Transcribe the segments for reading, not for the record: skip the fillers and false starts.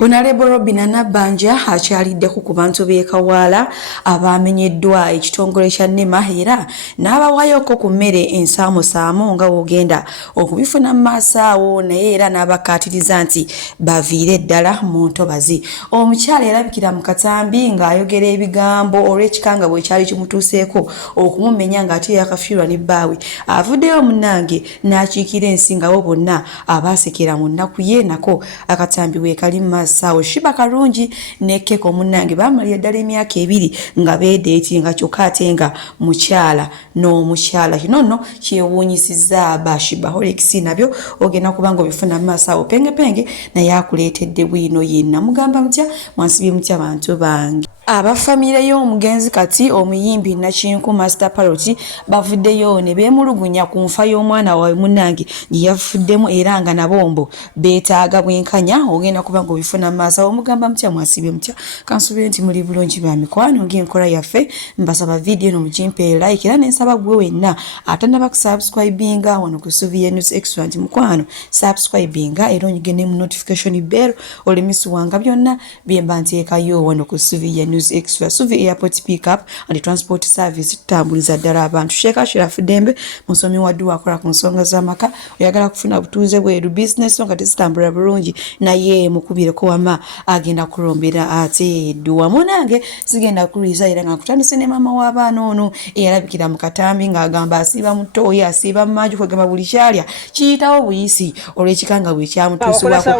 Honorable Robin Nabbanja akyaliddeko ku bantu b'e Kawaala abamenyeddwa ekitongole kya NEMA era n'abawayoko ku mmere ensaamusaamu nga wogenda okubifuna mu maaso awo naye era n'abakkaatiriza nti baviire ddala mu ntobazi. Omukyala erabikira mu katambi ng'ayogera ebigambo olw'ekikanga bwe kyali kimutuuseeko okumumenya ng'ate yakafiirwa ne bbaawe. Avuddeyo munnange n'akiikira ensi ngabo bonna abaasekera mu nnaku ye nako akatambi weekali mu maaso Shiba Karungi ne Keko munnange bamalira ddala emyaka 2 nga beedeetinga kyokka ate nga mukyala n'omukyala. Kino nno kyewuunyisizza Bashiba Holex nabyo ogenda kuba nga obifuna mu maaso awo pengepenge naye akuleetedde bwino yenna mugamba mutya mwansibye mutya bantu bange. Abafamire y'omugenzi kati omuyimbi Nakinku Master Parrot bavuddeyo ne beemulugunya ku nfa y'omwana waabwe munnange gye yafuddemu era nga nabombo beetaaga bwenkanya ogenda kuba nga obifuna mu maaso awo mugamba mutya mwasibye mutya kansubire nti muli bulungi bwa mikwano ng'enkola yaffe mbasaba vidiyo eno mugimpe like era n'ensaba gwe wenna atannaba kusubscribinga wano ku Suvie News Extra nti mukwano subscribinga era onyige mu notification bell olemisuwanga byonna bye mba nteekayo wano ku Suvie News Extra. Suvie Airport Pickup and Transport Service tutambuliza ddala abantu. Sheikh Shirafu Dembe musomi wa dduwa akola ku nsonga z'amaka oyagala kufuna butuuze bweru business nga tezitambula bulungi naye mukubireko wama agenda kulombera ate dduwa munange sigenda kuliza era nga kutandise ne mama w'abaana ono eyalabikira mu katambi ng'agamba asiiba mu ttooyi asiiba mu manju kwegamba buli kyalya kiyitawo buyisi olw'ekikanga bwe kyamutuusibwako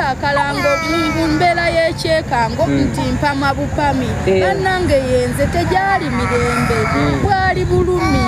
akalango mbeera y'ekyekango nti mpama bupami bannange yenze tegyali mirembe bwali bulumi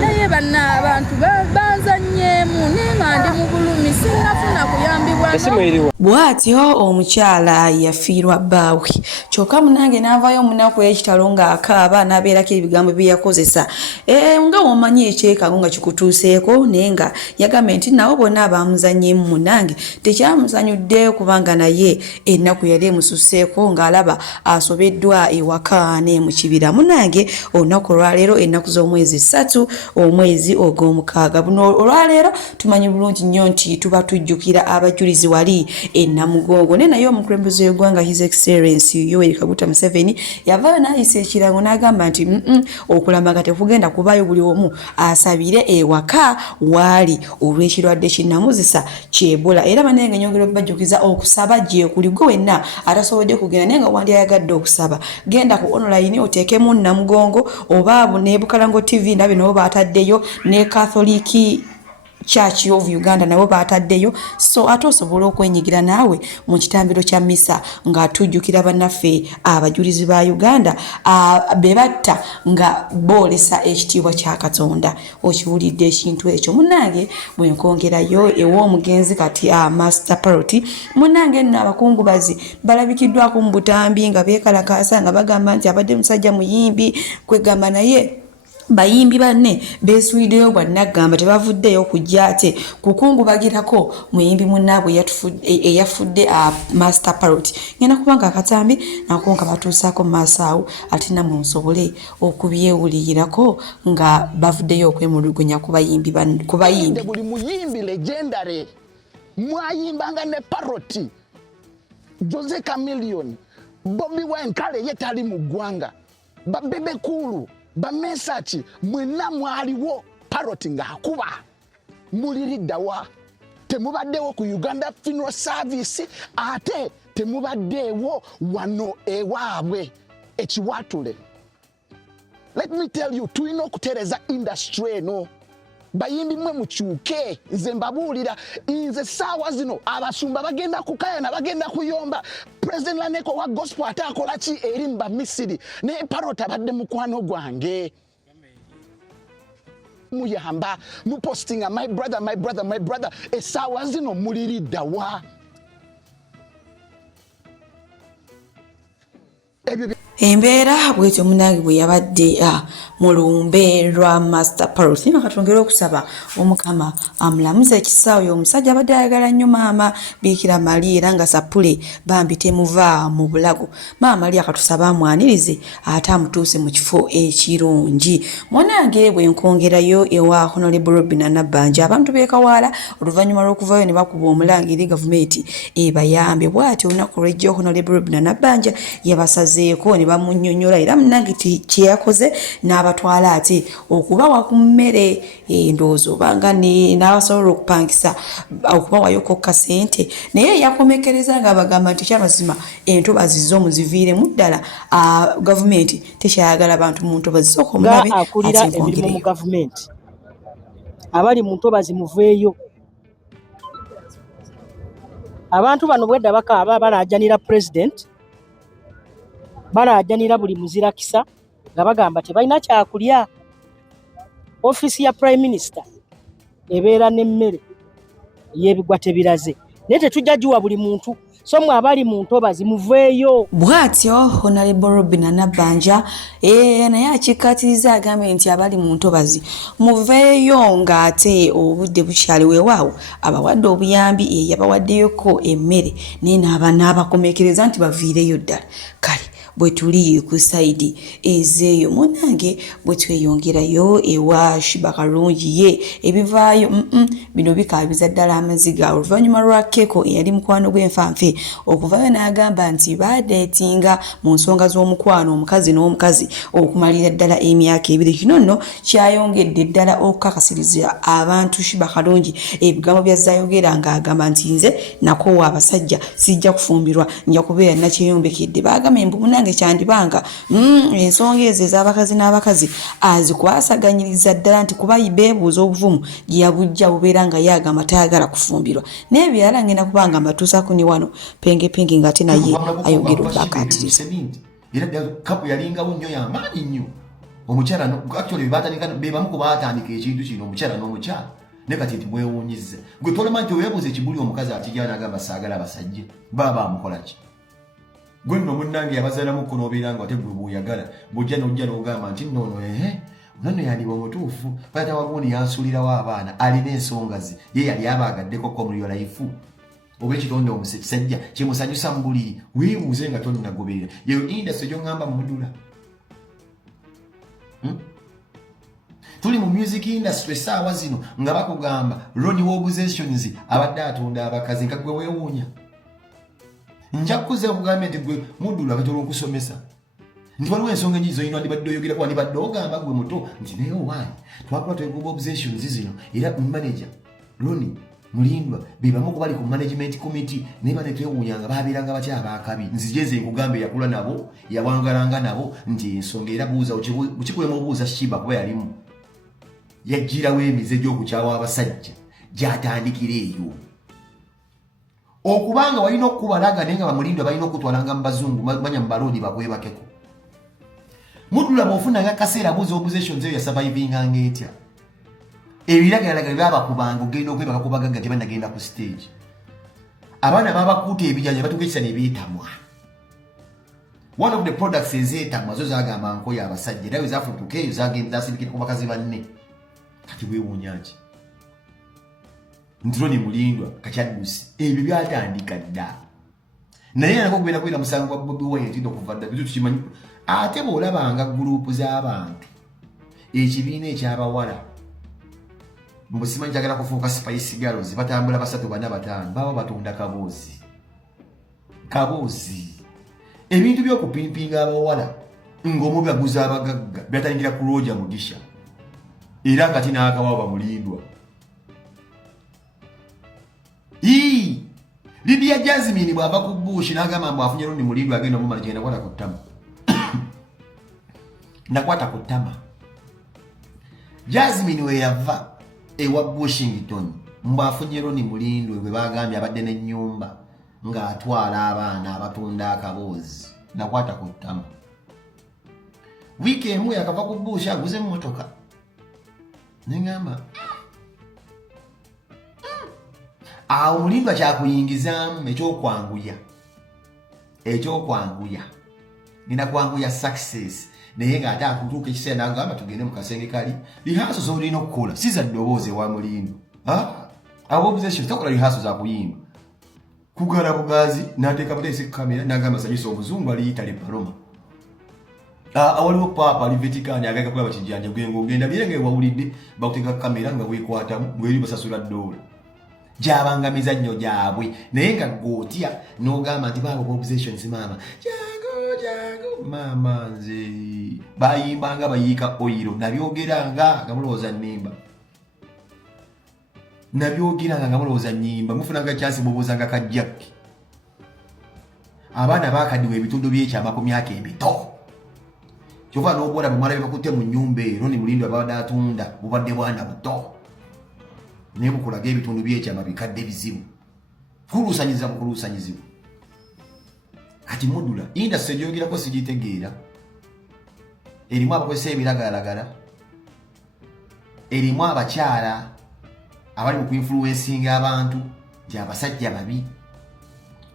naye banna abantu banzanyeemu nenga ndi mu bulumi sinnafuna kuyambibwa. Bw'atyo omukyala yafiirwa bbaawe kyokka munange n'avaayo omunaku ekitalo ng'akaaba n'abeerako ebigambo bye yakozesa nga womanyi ekyekango nga kikutuuseeko naye nga yagambye nti nawo bonna abamuzanyeemu munange tekyamuzanyudde kubanga naye ennaku yali emususeeko ng'alaba asobeddwa ewaka ne mu kibira. Munange olunaku olwaleero ennaku z'omwezi 3 omwezi ogw'omukaaga buno olwaleero tumanyi bulungi nnyo nti tuba tujjukira abajulizi wali Namugongo ne naye omukulembeze w'eggwanga His Excellency Yoweri Kaguta Museveni yavaayo n'ayisa ekirango n'agamba nti okulamaga tekugenda kubaayo buli omu asabire ewaka waali olw'ekirwadde kinnamuzisa ky'Ebola era banenge nyongera bajjukiza okusaba gye kuli gwe wenna atasobodde kugenda naye nga wandi ayagadde okusaba genda ku online oteekemu Namugongo oba ne Bukalango TV nabe nabo baataddeyo ne Catholic Church of Uganda nabo baataddeyo so ate osobola okwenyigira naawe mu kitambiro kya misa nga tujjukira bannaffe abajulizi ba Uganda be batta nga boolesa ekitiibwa kya Katonda. Okiwulidde ekintu ekyo munnange bwe nkongerayo ew'omugenzi kati Master Parrot munnange nno abakungubazi balabikiddwako mu butambi nga beekalakaasa nga bagamba nti abadde musajja muyimbi kwegamba naye bayimbi banne beeswideyo bwannagamba tebavuddeyo kujja ate kukungubagirako muyimbi munnaabwe eyafudde Master Parrot ngenda kubanga akatambi nako nga batuusaako mu maaso awo ate namwe nsobole okubyewulirako nga bavuddeyo okwemulugunya ku bayimbi. Buli muyimbi legendary mwayimbanga ne Parrot, Jose Chameleone, Bobby Wine kale ye tali mu ggwanga, Babebe Kulu, Bamesachi mwenna mwaliwo Parrot ng'akuba muliriddawa temubaddewo ku Uganda Funeral Service ate temubaddeewo wano ewaabwe ekiwatule. Let me tell you tulina okutereza industry eno bayimbi mwe mukyuke nze mbabuulira nze saawa zino abasumba bagenda kukayana bagenda kuyomba President Laneko wa gospel ate akola ki eri mu Bamisiri ne Parrot abadde mukwano gwange muyamba mupostinga my brother esaawa zino muliriddawa embeera bwetyo munange bwe yabadde mu lumbe lwa Master Parrot. Nima katongera okusaba omukama amulamuza ekisaawe omusajja abadde ayagala nnyo maama Bikira Maria era nga sapule bambi temuva mu bulago. Maama Maria katusaba amwanirize ate amutuuse mu kifo ekirungi. Munange bwe nkongerayo ewa Honorable Robinah Nabbanja abantu beekawaala oluvannyuma lw'okuvayo ne bakuba omulange eri gavumenti ebayambe. Bw'atyo olunaku lw'ejjo Honorable Robinah Nabbanja yabasazeeko ne bamunnyonnyola era munange kye yakoze n'abatwala ate okubawa ku mmere endowooza obanga n'abasobola okupangisa okubawayoko kasente naye yakomekereza nga bagamba nti kyamazima entobazi zo muziviiremu ddala gavumenti tekyayagala bantu mu ntobazi sooka omulabe akulira emirimu mu gavumenti abali mu ntobazi muveeyo. Abantu bano bwedda bakaaba balaajanira president balaajanira buli muzira kisa nga bagamba tebalina kyakulya. Office ya Prime Minister ebeera n'emmere y'ebigwa tebiraze naye tetujja giwa buli muntu so mwe abali mu ntobazi muveeyo. Bw'atyo Honorable Robinah Nabbanja naye akikkaatiriza agambye nti abali mu ntobazi muveeyo ng'ate obudde bukyali weewaawo abawadde obuyambi yabawaddeyoko emmere naye n'abakomekereza nti baviireyo ddala. Kale bwe tuli ku sayidi ezeeyo munange bwe tweyongerayo ewa Shiba Kalungi ye ebivaayo bino bikaabiza ddala amaziga oluvannyuma lwa Keko eyali mukwano gw'enfanfe okuvayo n'agamba nti baadeetinga mu nsonga z'omukwano omukazi n'omukazi okumalira ddala emyaka 2. Kino nno kyayongedde ddala okukakasiriza abantu Shiba Kalungi ebigambo byazzayogera ng'agamba nti nze nakoowa abasajja sijja kufumbirwa nja kubeera nakyeyombekedde. Baagamba embu munange kyandibanga ensonga ezo ez'abakazi n'abakazi azikwasaganyiriza ddala nti kuba beebuuza obuvumu gye yabujja bubeera nga yagamba tayagala kufumbirwa n'ebirala ngenda kubanga mbatuusako ni wano pengepenge ng'ate naye ayogera obbakaatiriza. Era kapu yalingawo nnyo y'amaanyi nnyo omukyala actually be bamu ku baatandika ekintu kino omukyala n'omukyala ne kati nti mwewuunyizza gwe tolema nti weebuuza ekibuli omukazi atijja n'agamba saagala basajja baba bamukola ki. Gwe nno munnange yabazaalamu kunobeera nga ate gwe bw'oyagala bw'ojja n'ojja n'ogamba nti nnono nonno yandiba omutuufu taata waguuni yansuulirawo abaana alina ensonga ze ye yali abaagaddeko komulyo laifu oba ekitonde omusajja kyemusanyusa mu buliri weebuuze nga tonnagoberera yeyo industry gy'oŋŋamba mudula. Tuli mu music industry essaawa zino nga bakugamba Ronnie Organizations abadde atunda abakazi nga gwe weewuunya. Nja kuze okugambye nti gwe mudula katola okusomesa nti waliwo ensonga ennyingi zoyina wandibadde oyogera kuba wandibadde ogamba gwe muto nti naye owaani twakuba tweguba obsessions zino era manager Ronnie Mulindwa be bamu ku bali ku management committee naye bane twewuunyanga baabeeranga batya abaakabi nzijeze nkugambe yakula nabo yawangalanga nabo nti ensonga era buuza ukikulemu obuuza Shiba kuba yalimu yajjirawo emize gy'okukyawa abasajja gy'atandikira eyo okubanga walina okubalaga naye nga Bamulindwa balina okutwalanga mu bazungu manya mu baloodi bakwebakeko. Mudula bw'ofunanga akaseera buuza oppositions eyo yasurvivinganga etya ebiragalaga byabakubanga ogenda okwebaka kubagaga tebannagenda ku stage abaana babakuuta ebijanja batugekisa ne beetamwa. One of the products ezeetamwa zo zagamba nkoyo abasajja era wezafutuka eyo zasibikira ku bakazi banne kati weewuunyaki nti Ronnie Mulindwa kakyadusi ebyo byatandika dda naye nako kugenda kwera musango gwa Bobi Wine nti okuva dda bizo tukimanyi ate bw'olabanga gurupu z'abantu ekibiina eky'abawala mbusimanyi kyagala kufuuka Spice Girls batambula 3 4 5 baba batunda kaboozi ebintu by'okupimpinga abawala ng'omubyaguza abagagga byatandikira ku Roger Mugisha era kati n'akawa Bamulindwa. Lydia Jasmine bw'ava ku Bush n'agamba mbu afunye Ronnie Mulindwa agenda omumala gye nakwata ku ttama. Nakwata ku ttama. Jasmine we yava ewa Washington mbu afunye Ronnie Mulindwa bwe bagambye abadde n'ennyumba ng'atwala abaana abatunda akaboozi. Nakwata ku ttama. Wiiki emu yakava ku Bush aguze emmotoka. Nengamba awo Mulindwa kyakuyingizaamu ekyokwanguya nina kwanguya success naye ng'ate akutuuka ekiseera n'agamba tugende mu kasenge kali lihaso z'olina okukola si za ddoboozi ewa Mulindwa ab'opposition takola lihaso za kuyimba kugala bugazi n'ateeka buteesi kamera n'agamba sanyusa obuzungu aliyita le Paloma awaliwo paapa ali Vatican agaga kulaba kijanja gwengo ogenda birenge wawulidde bakuteeka kamera nga weekwatamu ng'eri basasula $. Jabanga mizannyo gyabwe naye nga gwotya n'ogamba nti baabo oppositions maama jago maama nze bayimbanga bayiika oyiro nabyogeranga nga mulowooza nnimba nabyogeranga nga mulowooza nnyimba mufunanga chance mubuuzanga kajjaki abaana baakaddiwa ebitundu by'ekyama ku myaka emito kyova n'obwola bumala bebakutte mu nnyumba ero ni Mulindwa abadde atunda bubadde bwana buto naye bukulaga ebitundu by'ekyama bikadde bizibu kuluusanyizibu kati Mudula industry gyogerako sigitegeera erimu abakozesa ebiragalalagala erimu abakyala abali mu kuinfluencinga abantu nti abasajja babi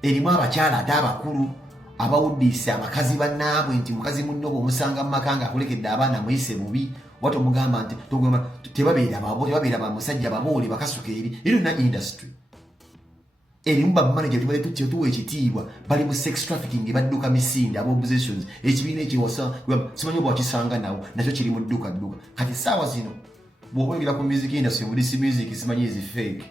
erimu abakyala ate abakulu abawuddise abakazi bannaabwe nti mukazi munno bw'omusanga mu maka ng'akolekedde abaana muyise mubi wati omugamba nti tebabeera ba musajja baboole bakasuka eri na industry erimu bamanager tuwa ekitiibwa bali mu sex trafficking badduka misinde ab'oppositions ekibiina ekiwasa simanyi oba wakisanga nawo nakyo kiri mu dduka kati saawa zino bw'okwegera ku music industry muri si music simanyi ezi fake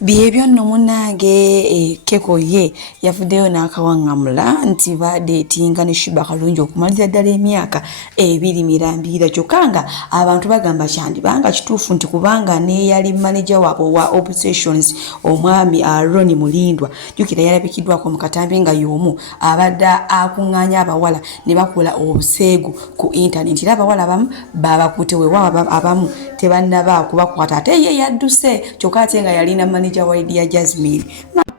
byebyo nno munnange Keko ye yavuddeyo n'akawaŋŋamula nti badeetinga ne Shuba Kalungi okumaliriza ddala emyaka 2 mirambirira kyokka nga abantu bagamba kyandibanga kituufu nti kubanga neeyali manager waabwe wa oppositions omwami Aaron Mulindwa jjukira yalabikiddwako mu katambi nga y'omu abadde akuŋŋaanya abawala ne bakola obuseegu ku internet era abawala abamu babakutte weewaawo abamu tebannaba kubakwata ate ye yadduse kyokka ate nga yalina manager wa Idea Jasmine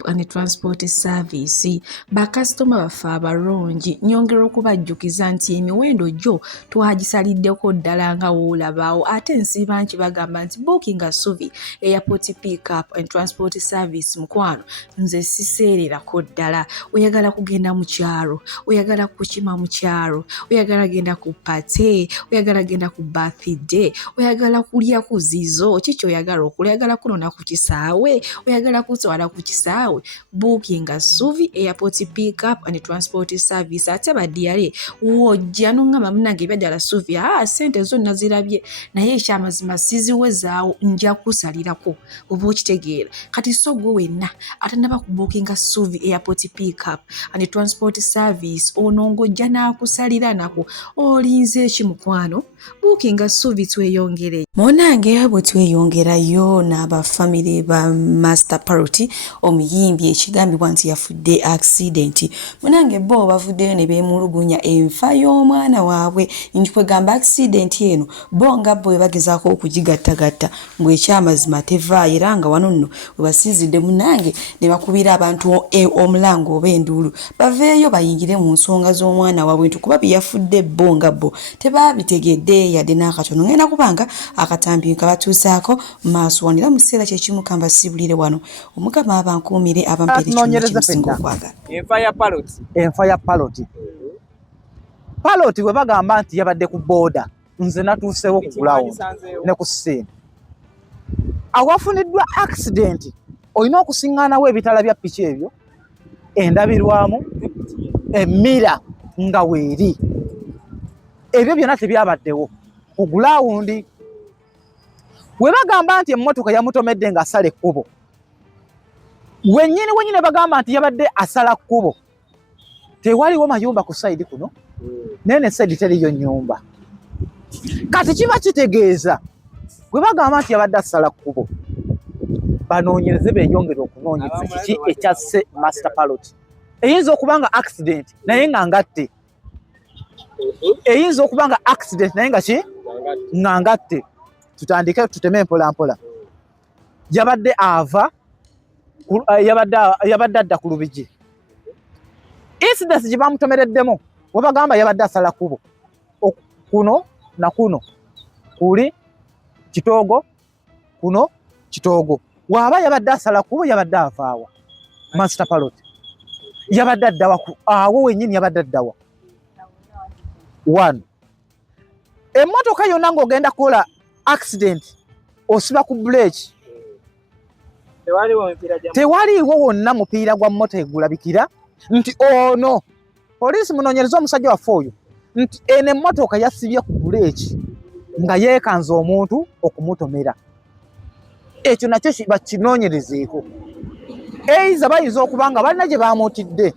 and transport service bakasitoma baffe abalungi nyongera okubajjukiza nti emiwendo gyo twagisaliddeko ddala nga woolabaawo ate nsiiba nti bagamba nti booking a suvi airport pick up and transport service mukwano nze siseererako ddala oyagala kugenda mu kyalo oyagala kukima mu kyalo oyagala genda ku pate oyagala genda ku birthday oyagala kulya ku zizo kiki oyagala okulya oyagala kunona ku kisaawe oyagala kutwala ku kisaawe booking a suvi airport pick up and transport service ate badiyale wojja nongamba munange byaddala suvi sente zonna zirabye naye ekyamazima siziwezaawo nja kusalirako oba okitegeera kati so gwe wenna atanaba ku booking a suvi airport pick up and transport service onongojja n'akusalira nako olinze ekimukwano booking a suvi tweyongere munange bwe tweyongerayo n'abafamily ba Master Parrot omuyimbi ekigambibwa nti yafudde accident munange bo bavuddeyo ne beemulugunya enfa y'omwana waabwe njikwegamba accident eno bo nga bo bagezaako okugigattagatta ng'ekyamazima tevaayo era nga wano nno webasiizidde munange ne bakubira abantu omulango oba enduulu baveeyo bayingire mu nsonga z'omwana waabwe nti kuba byeyafudde bo nga bo tebaabitegedde yadde n'akatono ngenda kubanga akatambi kabatuusaako maaso wanira mu kiseera kyekimu kamba sibulire wano omugama abankuumire abampere enfa ya Parrot bwe bagamba nti yabadde ku booda nze natuusewo ku ground ne ku scene awafuniddwa accident olina okusiŋŋaanawo ebitala bya piki ebyo endabirwamu emira nga weeri ebyo byonna tebyabaddewo ku gulawundi we bagamba nti emmotoka yamutomedde ng'asala ekkubo wennyini bagamba nti yabadde asala kkubo tewaliwo mayumba ku sayidi kuno nene sayidi teriyo nnyumba kati kiba kitegeeza we bagamba nti yabadde asala kkubo banoonyereze beeyongere okunoonyereza kiki ekyasse Master Parrot eyinza okuba nga accident naye nga ngatte eyinza okuba nga accident naye nga ki nga ngatte tutandike tuteme mpola yabadde ava yabadde adda ku lubigi incident gye bamutomereddemu we bagamba yabadde asala kkubo kuno na kuno kuli kitoogo kuno kitoogo waaba yabadde asala kkubo yabadde avaawa Master Parrot yabadde addawa awo wennyini yabadde addawa One, emmotoka yonna ng'ogenda kukola accident osiba ku break. Tewaliiwo wonna mupiira gwa mmoto egulabikira nti ono poliisi munoonyereza omusajja waffe oyo nti eno emmotoka yasibye ku buleeki nga yeekanze omuntu okumutomera. Ekyo nakyo bakinoonyerezeeko. Eiza bayinza okuba nga balina gye baamutidde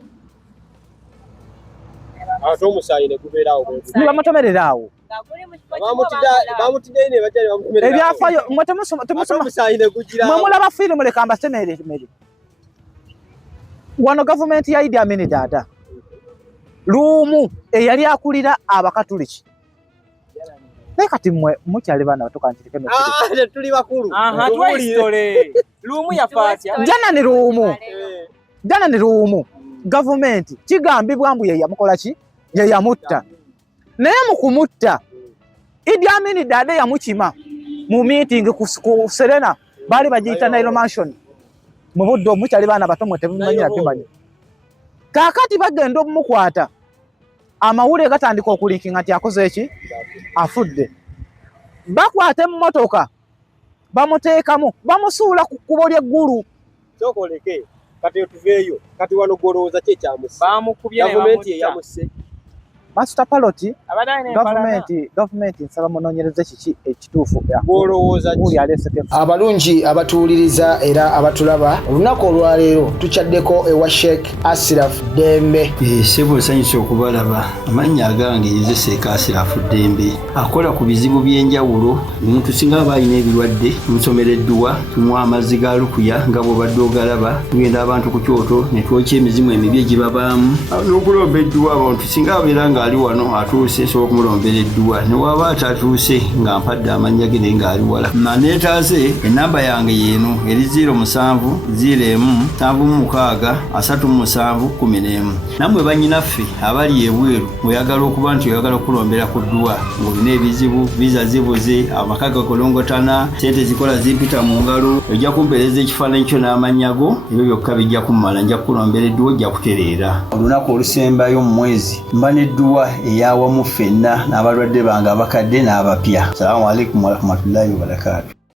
ate omusaayi ne gubeerawo ne bamutomerera awo. Ebyafaayo mwe temusoma mwe mulaba firimu leka mbasemere. Wano gavumenti ya Idi Amin Dada luumu eyali akulira abakatuliki naye kati mmwe mukyali baana bato kantirike tuli bakulu luumu yafaatya jana ne luumu gavumenti kigambibwa mbu ye yamukola ki ye yamutta naye mu kumutta Idi Amin Dada yamukima mu meeting ku Serena bali bagiyita Nairo Mansion mu budde mukyali baana bato mwe tebumanyira kimanyi kaakati bagenda okumukwata amawulire gatandika okulikinga nti akoze eki afudde bakwata emmotoka bamuteekamu bamusuula ku kkubo ly'eggulu. Sokoleke kati tuveeyo kati wano golowooza kye kyamusse gavumenti eyamusse Master Paloti gavumenti nsaba munoonyereze kiki ekituufu abalungi abatuwuliriza era abatulaba olunaku olwaleero tukyaddeko ewa Sheikh Ashraf Dembe. Sebo nsanyusa okubalaba. Amannya agange ye Sheikh Ashraf Dembe akola ku bizibu by'enjawulo. Omuntu singa aba alina ebirwadde musomereddwa tumuwa amazzi ga lukuya nga bw'obadde ogalaba tugenda abantu ku kyoto ne twokya emizimu emibi egibabaamu n'okulomba edduwa abantu singa abeera nga ali wano atuuse sobola okumulombera edduwa ne waba atatuuse nga mpadde amannya ge naye ng'ali wala neetaase ennamba yange yeeno eri 0707763711 nammwe bannyinaffe abali ebweru mweyagala okuba nti oyagala okulombera ku dduwa ng'olina ebizibu viza zibuze amaka gakolongotana sente zikola zimpita mu ngalo ojja kumpeereza ekifaananyi kyo n'amannya go ebyo byokka bijja kummala nja kukulombera edduwa ojja kutereera olunaku olusembayo mu mwezi mba n'edduwa eyawamu ffenna n'abalwadde bange abakadde n'abapya. Assalamu alaikum warahmatullahi wabarakatuh.